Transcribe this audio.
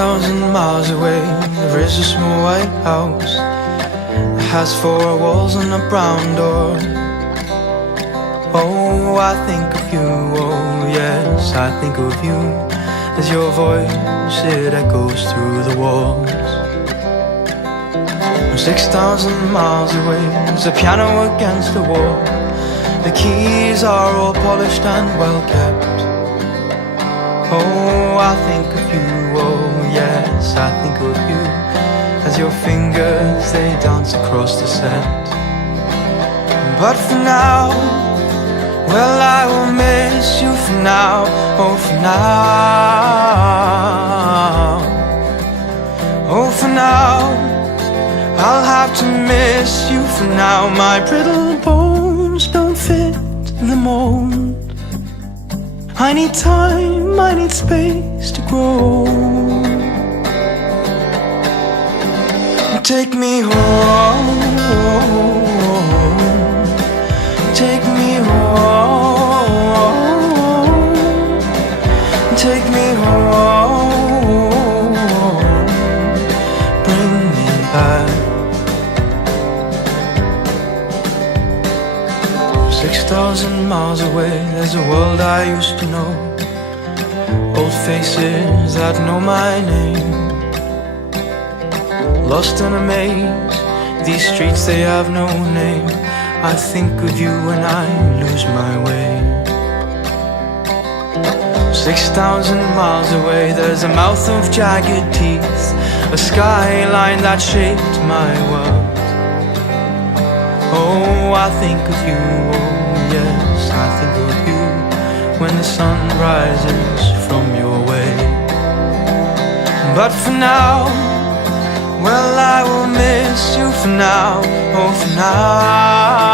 6,000 miles away, there is a small white house. It has 4 walls and a brown door. Oh, I think of you, oh yes, I think of you, as your voice, it echoes through the walls. 6,000 miles away, there's a piano against the wall. The keys are all polished and well kept. Oh, I think of you, oh yes, I think of you, as your fingers, they dance across the set. But for now, well, I will miss you for now, oh for now. Oh for now, I'll have to miss you for now. My brittle bones don't fit the mold. I need time, I need space to grow. Take me home, take me home, take me home, bring me back. 6,000 miles away, there's a world I used to know. Old faces that know my name. Lost in a maze, these streets, they have no name. I think of you when I lose my way. 6,000 miles away, there's a mouth of jagged teeth, a skyline that shaped my world. Oh, I think of you, oh yes, I think of you, when the sun rises from your way. But for now, well, I will miss you for now, oh for now.